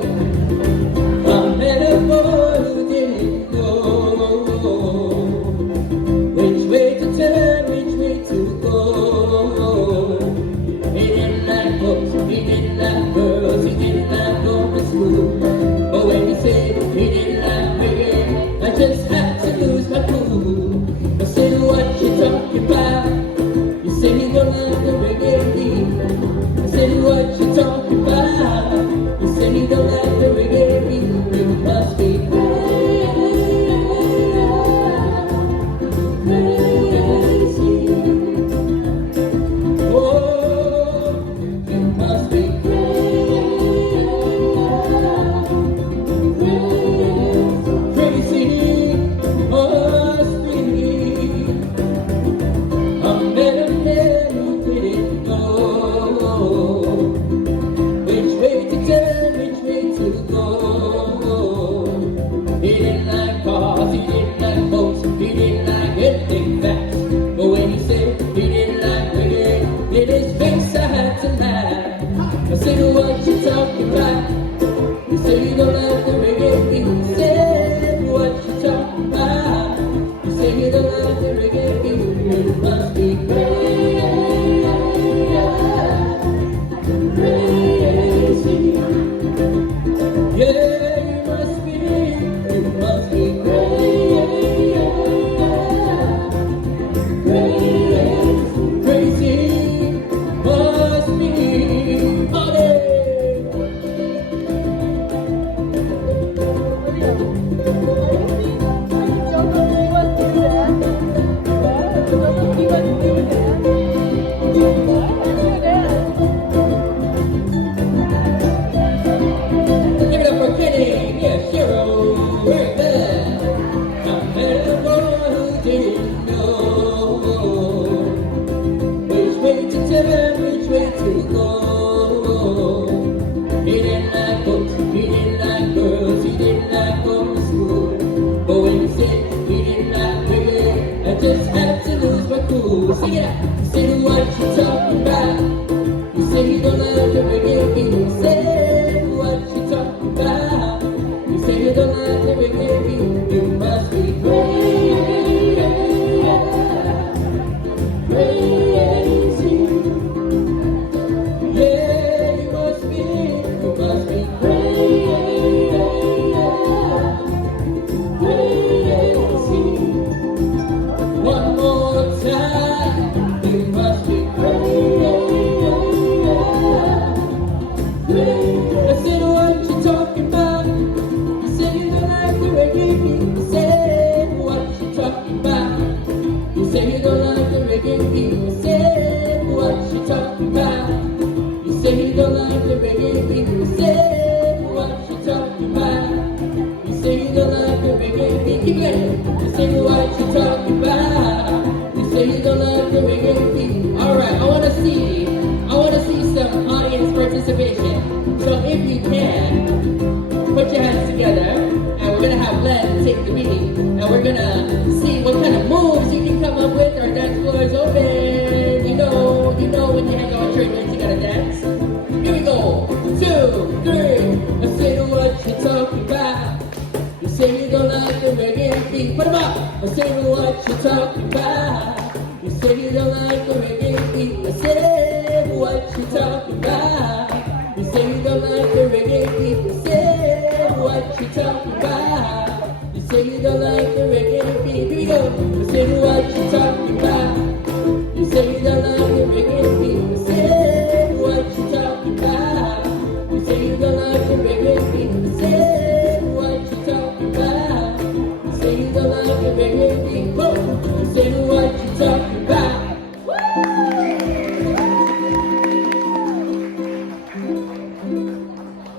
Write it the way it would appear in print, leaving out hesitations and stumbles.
I met a boy who didn't know which way to turn, which way to go. He didn't like books, he didn't like girls, he didn't like going to school. But when he said he didn't like reggae, I just had to lose my cool. I said, what you talking about? You said you don't like the reggae beat. I said, what you talking about? You said you don't like the reggae beat. You must be crazy. Oh, you must be crazy. Must be. I met a man who didn't know which way to turn, which way to go. He didn't like cars, he didn't like boats, he didn't like anything fast. But when he said he didn't like reggae, in his face I had to laugh. I said, what you talking about? He said, you don't like the reggae beat. He said, what you talking about? He said, you don't like the reggae beat. You must be crazy. Yeah, you must be crazy, must be money. Give it up for Kenny, yeah, Shiro, right there. I met a boy who didn't know which way to turn, which way to go. He didn't like books, he didn't like girls, he didn't like going to school. But when he said he didn't like reggae, I just had to lose my cool. Sing it out. He said, what you talking about? You said you don't like the reggae beat. He said, what you talking about? You said you don't like the reggae beat. You must be crazy. Yeah, you must be crazy. One more time, you must be crazy. I said, what you talking about? You said you don't like the reggae beat. You said, what you talking about? You said you don't like the reggae beat. You said, what you talking about? You said you don't like the reggae beat. You said, what you talking about? You said you don't like the reggae beat. Keep it. You said, what you talking about? You said you don't like the reggae beat. All right, I want to see some audience participation. So if you can, put your hands together, and we're gonna have Len take the meeting, and we're gonna see what kind of moves you can come up with. Our dance floor is open. You know when you hang out with trainers, you gotta dance. Here we go. 2, 3. I said, what you talking about? You say you don't like the reggae beat. Put 'em up. I said, what you talking about? You say you don't like the reggae beat. I said, what you talking about?